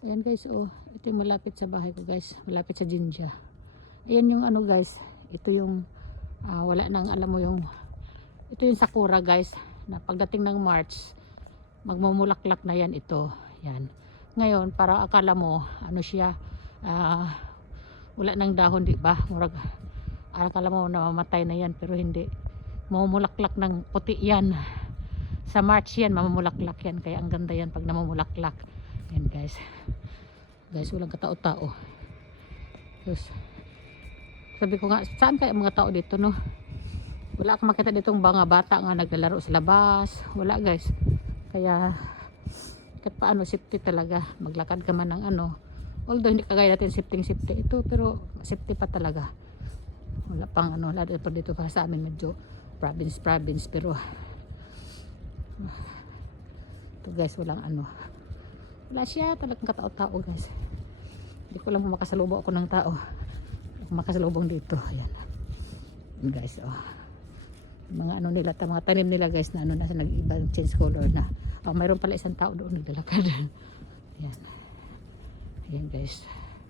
Ayan guys, oh, ito yung malapit sa bahay ko guys, malapit sa Jinja. Ayan yung ano guys, ito yung wala nang alam mo yung, ito yung sakura guys, na pagdating ng March, magmumulaklak na yan ito. Yan. Ngayon, para akala mo, ano siya, wala nang dahon, di ba? Murag, akala mo namamatay na yan, pero hindi. Mamumulaklak ng puti yan. Sa March yan, mamumulaklak yan. Kaya ang ganda yan pag namumulaklak. Yan guys. Guys, walang katao-tao. Tapos, sabi ko nga, saan kaya mga tao dito, no? Wala akong makita ditong mga bata nga naglalaro sa labas. Wala guys. Kaya, kahit paano, safety talaga. Maglakad ka man ng ano. Although, hindi kagaya natin safety ito, pero safety pa talaga. Wala pang ano, lalo pa dito pa sa amin medyo province, pero ito guys, walang ano. Wala siya, talagang katao-tao guys. Hindi ko lang makasalubong ako ng tao. Makasalubong dito. Ayan. Guys, oh. Mga ano nila, mga tanim nila guys na ano na nag-iba, change color na. Oh, mayroon pala isang tao doon naglalakad. Ayan. Ayan guys.